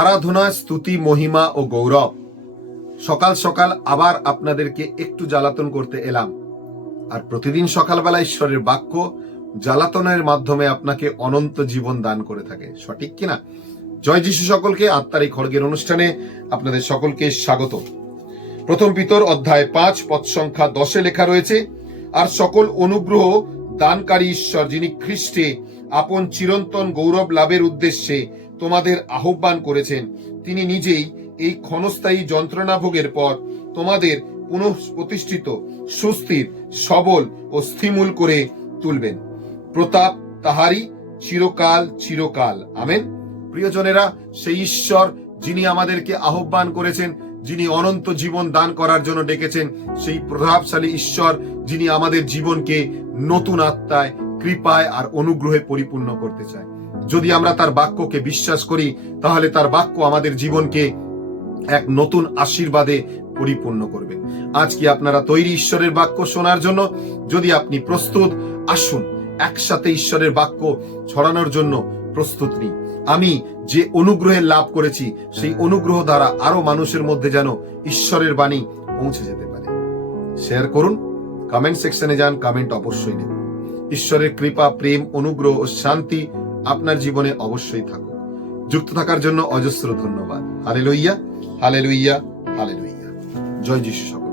আরাধনা স্তুতি, মহিমা ও গৌরব। সকাল সকাল আবার আপনাদেরকে একটু জ্বালাতন করতে এলাম। আর প্রতিদিন সকালবেলা ঈশ্বরের বাক্য জ্বালাতনের মাধ্যমে আপনাকে অনন্ত জীবন দান করে থাকে। সঠিক কিনা জয় যিশু সকলকে আত্মার এই খড়গের অনুষ্ঠানে আপনাদের সকলকে স্বাগত। প্রথম পিতর অধ্যায় পাঁচ পদ সংখ্যা দশে লেখা রয়েছে, আর সকল অনুগ্রহ দানকারী ঈশ্বর যিনি খ্রিস্টে আপন চিরন্তন গৌরব লাভের উদ্দেশ্যে তোমাদের আহ্বান করেছেন। তিনি নিজেই এই ক্ষণস্থায়ী যন্ত্রণা ভোগের পর তোমাদের পুনঃ প্রতিষ্ঠিত সুস্থির, সবল ও স্থিমূল করে তুলবেন। প্রতাপ তাহারই চিরকাল চিরকাল। আমেন। প্রিয়জনেরা, সেই ঈশ্বর যিনি আমাদেরকে আহ্বান করেছেন, যিনি অনন্ত জীবন দান করার জন্য ডেকেছেন, সেই প্রভাবশালী ঈশ্বর যিনি আমাদের জীবনকে নতুন আত্মায়, কৃপায় আর অনুগ্রহে পরিপূর্ণ করতে চায়। যদি আমরা তার বাক্যকে বিশ্বাস করি, তাহলে তার বাক্য আমাদের জীবনকে এক নতুন আশীর্বাদে পরিপূর্ণ করবে। আজ কি আপনারা তৈরি ঈশ্বরের বাক্য শোনার জন্য? যদি আপনি প্রস্তুত, আসুন, একসাথে ঈশ্বরের বাক্য ছড়ানোর জন্য প্রস্তুত নিই। আমি যে অনুগ্রহের লাভ করেছি, সেই অনুগ্রহ দ্বারা আরও মানুষের মধ্যে যেন ঈশ্বরের বাণী পৌঁছে যেতে পারে। শেয়ার করুন কমেন্ট সেকশনে যান কমেন্ট অবশ্যই নেব ঈশ্বরের কৃপা, প্রেম, অনুগ্রহ ও শান্তি আপনার জীবনে অবশ্যই থাকুক। যুক্ত থাকার জন্য অজস্র ধন্যবাদ। হালে লইয়া হালে লইয়া হালে লইয়া জয় যিশু সকল।